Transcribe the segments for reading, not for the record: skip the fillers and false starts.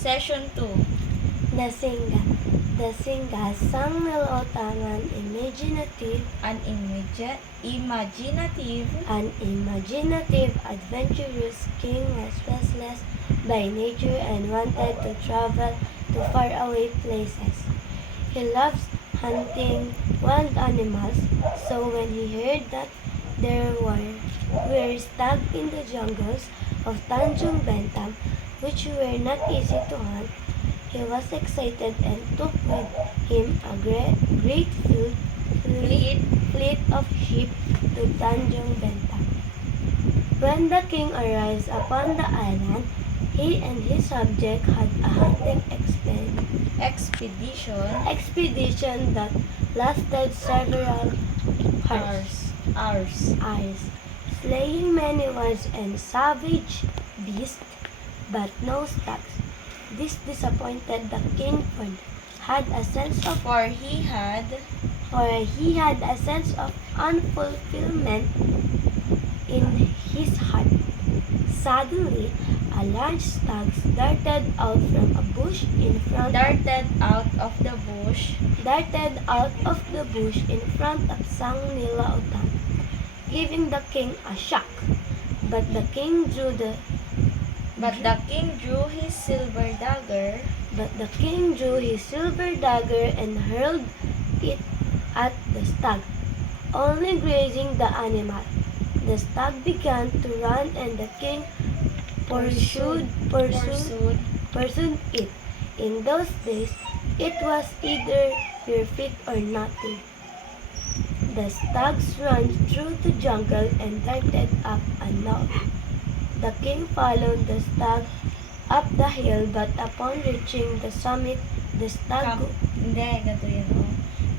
Session 2. The Singa. The Singa sang Nilotaman imaginative, adventurous king was restless by nature and wanted to travel to faraway places. He loves hunting wild animals, so when he heard that there were stags in the jungles of Tanjung Bentam, which were not easy to hunt, he was excited and took with him a great fleet of sheep to Tanjung Bentam. When the king arrived upon the island, he and his subject had a hunting expedition that lasted several hours, slaying many wild and savage beasts, but no stags. This disappointed the king, for he had a sense of unfulfillment in his heart. Suddenly, a large stag darted out of the bush in front of Sang Nilautang, giving the king a shock. But the king drew his silver dagger and hurled it at the stag, only grazing the animal. The stag began to run and the king pursued it. In those days, it was either your feet or nothing. The stags ran through the jungle and darted up a knoll. The king followed the stag up the hill, but upon reaching the summit, the stag...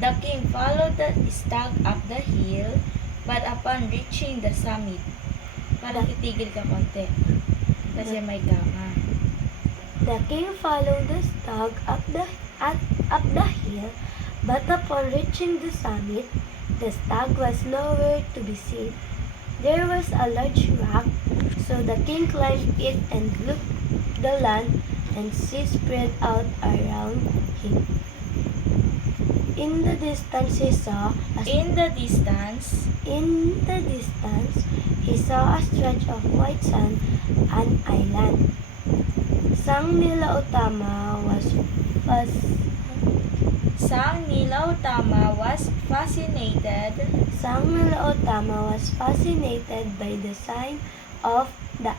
The king followed the stag up the hill, but upon reaching the summit, parang titigil ka konti. Kasi may gama. The king followed the stag up the hill, but upon reaching the summit, the stag was nowhere to be seen. There was a large rock, so the king climbed it and looked the land and sea spread out around him. In the distance, he saw a stretch of white sand, an island. Sang Nilautama was fascinated by the sight of the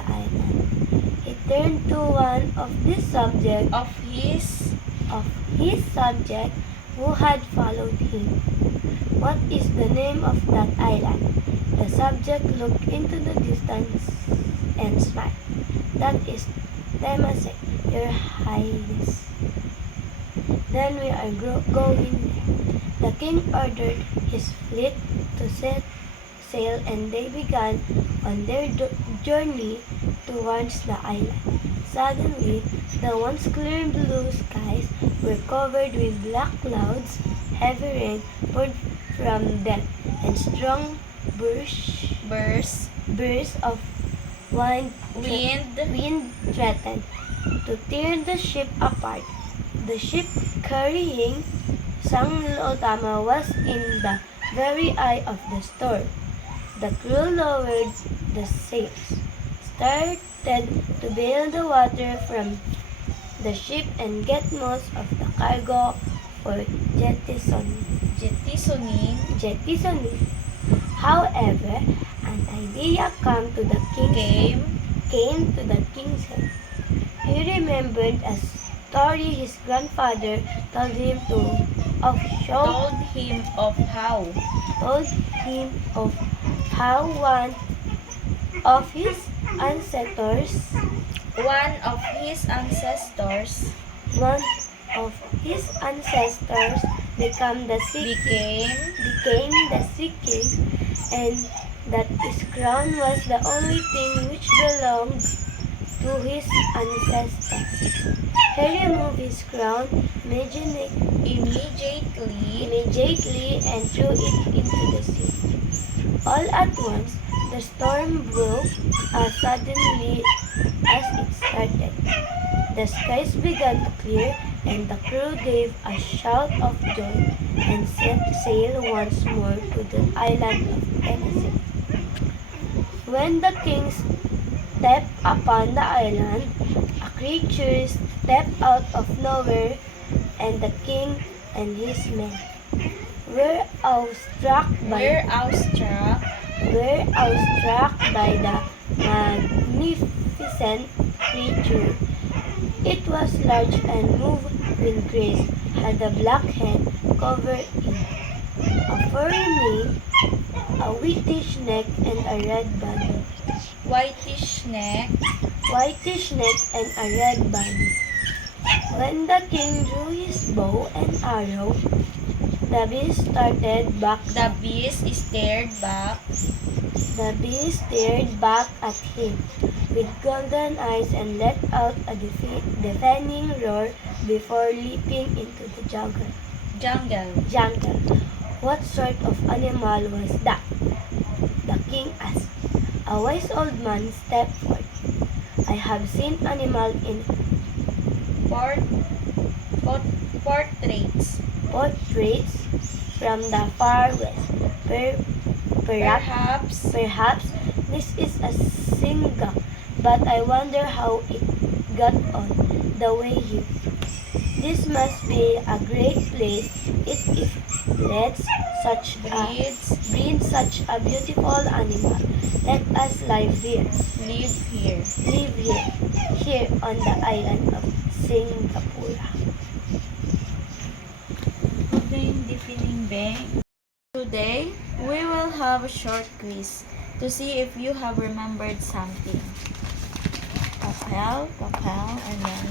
island. He turned to one of his subject who had followed him. "What is the name of that island?" The subject looked into the distance and smiled. "That is Temasek, Your Highness." "Then we are going there." The king ordered his fleet to set sail, and they began on their journey towards the island. Suddenly, the once clear blue skies were covered with black clouds. Heavy rain poured from them, and strong bursts of wind threatened to tear the ship apart. The ship carrying Sang Nilautama was in the very eye of the storm. The crew lowered the sails, started to bail the water from the ship and get most of the cargo for jettisoning. However, an idea came to the king's head. He remembered a story his grandfather told him of how one of his ancestors became the sea king, and that his crown was the only thing which belonged to his ancestors. He removed his crown immediately and threw it into the sea. All at once, The storm broke as suddenly as it started. The skies began to clear, and the crew gave a shout of joy and set sail once more to the island of Tennessee. When the king stepped upon the island, a creature stepped out of nowhere, and the king and his men were awestruck by the magnificent creature. It was large and moved with grace, had a black head covered in a furry mane, a whitish neck, and a red body. Whitish neck. Whitish neck and a red body. When the king drew his bow and arrow, the beast started back. The beast stared back. The beast stared back at him with golden eyes and let out a deafening roar before leaping into the jungle. What sort of animal was that? The king asked. A wise old man stepped forth. I have seen animal in Portraits. from the far west. Perhaps this is a singa, but I wonder how it got on the way here. This must be a great place if it lets breed such a beautiful animal. Let us live here on the island of Singapore. Today, we will have a short quiz to see if you have remembered something. Papel, and then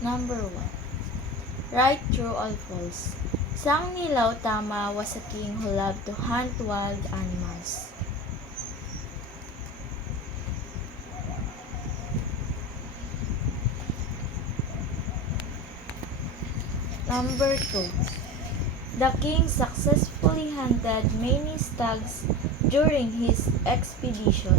Number 1. Right, true, or false? Sang Nila Utama was a king who loved to hunt wild animals. Number 2. The king successfully hunted many stags during his expedition.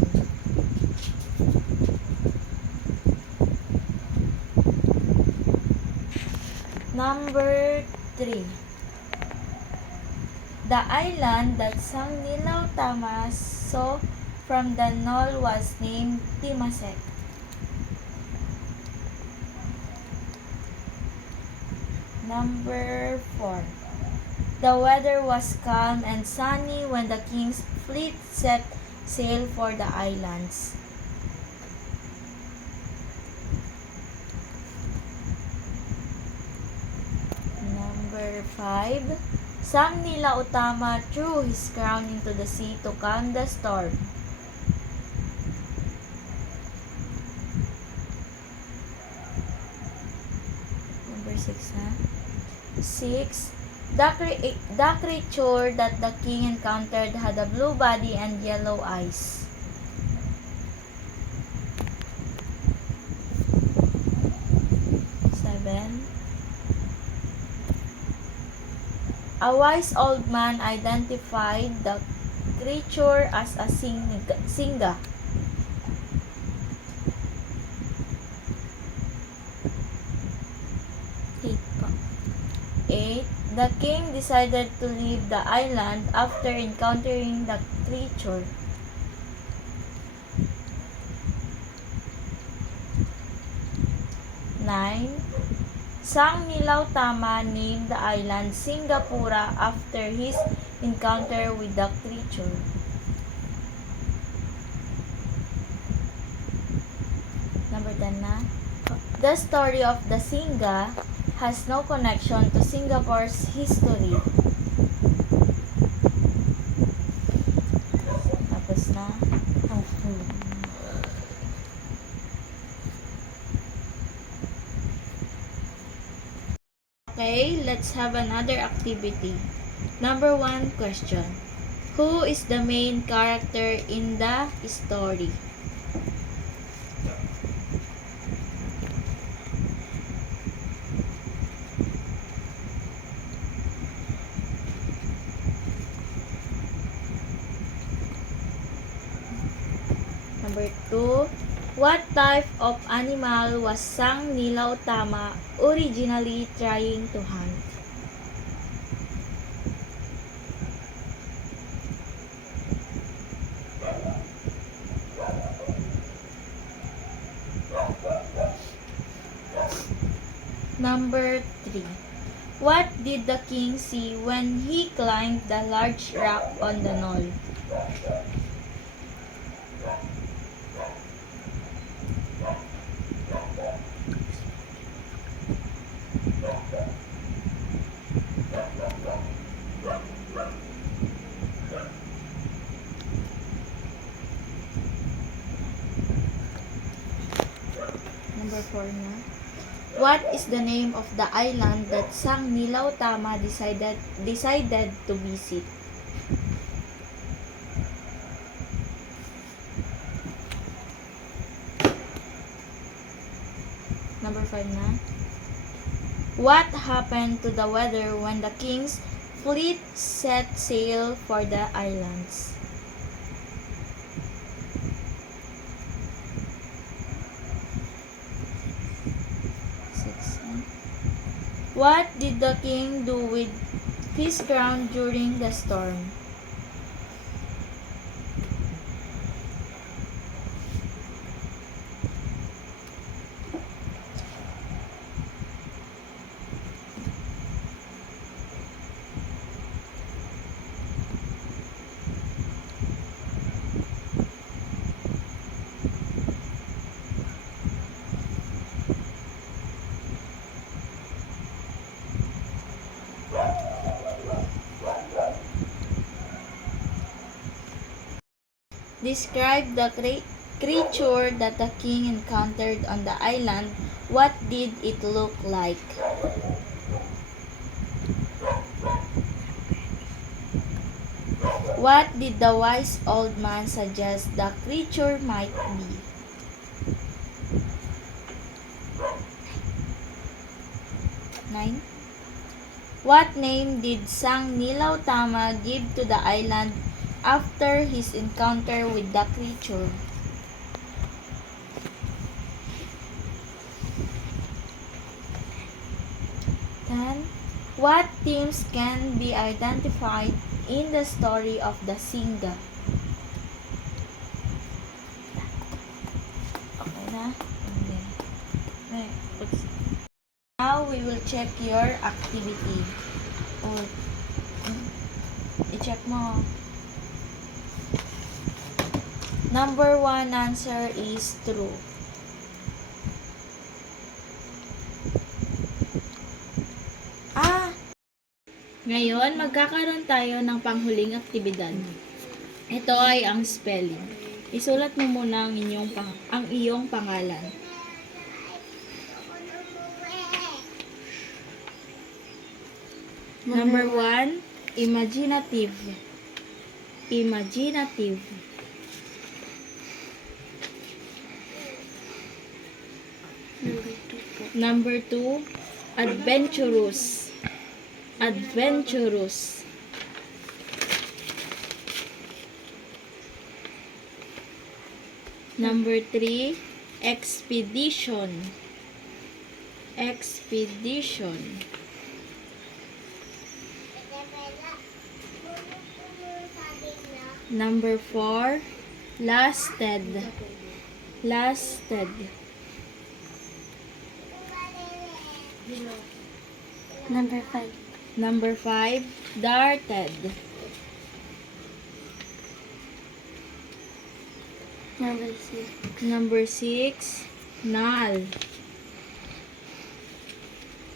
Number 3. The island that Sang Nila Utama saw from the knoll was named Timasek. Number 4. The weather was calm and sunny when the king's fleet set sail for the islands. Number 5. Sang Nila Utama threw his crown into the sea to calm the storm. Number 6, 6. The creature that the king encountered had a blue body and yellow eyes. A wise old man identified the creature as a singa. Eight. The king decided to leave the island after encountering the creature. 9. Sang Nila Utama named the island Singapura after his encounter with the creature. Number 10 na. The story of the Singa has no connection to Singapore's history. Tapos na. Okay, let's have another activity. Number 1 question. Who is the main character in the story? Number 2. What type of animal was Sang Nila Utama originally trying to hunt? Number 3. What did the king see when he climbed the large rock on the knoll? Number 4 na. What is the name of the island that Sang Nila Utama decided to visit? Number 5 na. What happened to the weather when the king's fleet set sail for the islands? What did the king do with his crown during the storm? Describe the creature that the king encountered on the island. What did it look like? What did the wise old man suggest the creature might be? Nine. What name did Sang Nila Utama give to the island after his encounter with the creature? Then, what themes can be identified in the story of the Singa? Okay na? Now, we will check your activity. I-check mo. Number 1 answer is true. Ngayon, magkakaroon tayo ng panghuling aktibidad. Ito ay ang spelling. Isulat mo muna ang iyong pangalan. Number 1, imaginative. Imaginative. Number 2, adventurous. Adventurous. Number 3, expedition. Expedition. Number 4, lasted. Lasted. Number 5. Number 5, darted. Number 6. Number 6, null.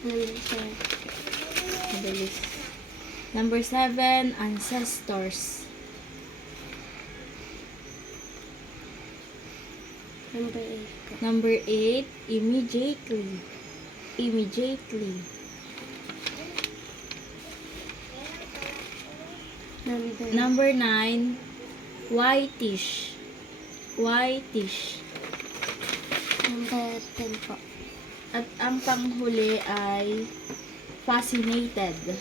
Number 7. Mabilis. Number 7, ancestors. Number 8. Number 8, immediately. Immediately. Number 9, whitish. Whitish. Number 10 po. At ang panghuli ay fascinated.